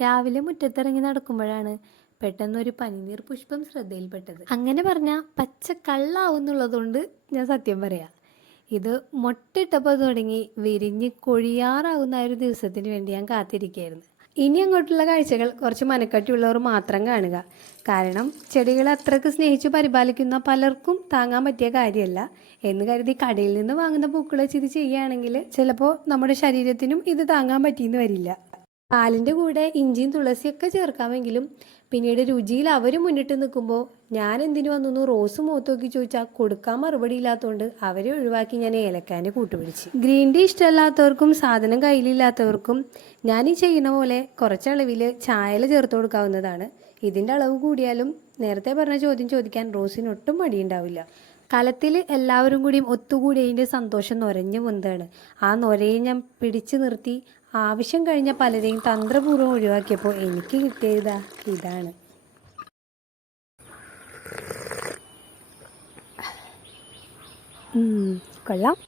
രാവിലെ മുറ്റത്തിറങ്ങി നടക്കുമ്പോഴാണ് പെട്ടെന്നൊരു പനിനീർ പുഷ്പം ശ്രദ്ധയിൽപ്പെട്ടത്. അങ്ങനെ പറഞ്ഞാൽ പച്ച കള്ളാവുന്നുള്ളതുകൊണ്ട് ഞാൻ സത്യം പറയാം. ഇത് മൊട്ടിട്ടപ്പോൾ തുടങ്ങി വിരിഞ്ഞ് കൊഴിയാറാവുന്ന ഒരു ദിവസത്തിന് വേണ്ടി ഞാൻ കാത്തിരിക്കുകയായിരുന്നു. ഇനി അങ്ങോട്ടുള്ള കാഴ്ചകൾ കുറച്ച് മനക്കട്ടിയുള്ളവർ മാത്രം കാണുക. കാരണം ചെടികളെ അത്രയ്ക്ക് സ്നേഹിച്ച് പരിപാലിക്കുന്ന പലർക്കും താങ്ങാൻ പറ്റിയ കാര്യമല്ല എന്ന് കരുതി കടയിൽ നിന്ന് വാങ്ങുന്ന പൂക്കൾ വെച്ച് ഇത് ചെയ്യുകയാണെങ്കിൽ ചിലപ്പോൾ നമ്മുടെ ശരീരത്തിനും ഇത് താങ്ങാൻ പറ്റിയെന്ന് വരില്ല. പാലിൻ്റെ കൂടെ ഇഞ്ചിയും തുളസിയൊക്കെ ചേർക്കാമെങ്കിലും പിന്നീട് രുചിയിൽ അവർ മുന്നിട്ട് നിൽക്കുമ്പോൾ ഞാൻ എന്തിനു വന്നു റോസ് മുഖത്ത് നോക്കി ചോദിച്ചാൽ കൊടുക്കാൻ മറുപടി ഇല്ലാത്തതുകൊണ്ട് അവരെ ഒഴിവാക്കി ഞാൻ ഏലക്കാൻ്റെ കൂട്ടുപിടിച്ച്. ഗ്രീൻ ടീ ഇഷ്ടമല്ലാത്തവർക്കും സാധനം കയ്യിലില്ലാത്തവർക്കും ഞാൻ ഈ ചെയ്യുന്ന പോലെ കുറച്ചളവിൽ ചായയിൽ ചേർത്ത് കൊടുക്കാവുന്നതാണ്. ഇതിൻ്റെ അളവ് കൂടിയാലും നേരത്തെ പറഞ്ഞ ചോദ്യം ചോദിക്കാൻ റോസിനൊട്ടും മടിയുണ്ടാവില്ല. കലത്തിൽ എല്ലാവരും കൂടിയും ഒത്തുകൂടിയതിൻ്റെ സന്തോഷം നൊരഞ്ഞു പൊന്താണ്. ആ നൊരയെ ഞാൻ പിടിച്ചു നിർത്തി ആവശ്യം കഴിഞ്ഞ പലരെയും തന്ത്രപൂർവ്വം ഒഴിവാക്കിയപ്പോൾ എനിക്ക് കിട്ടിയതാ ഇതാണ്. കൊള്ളാം.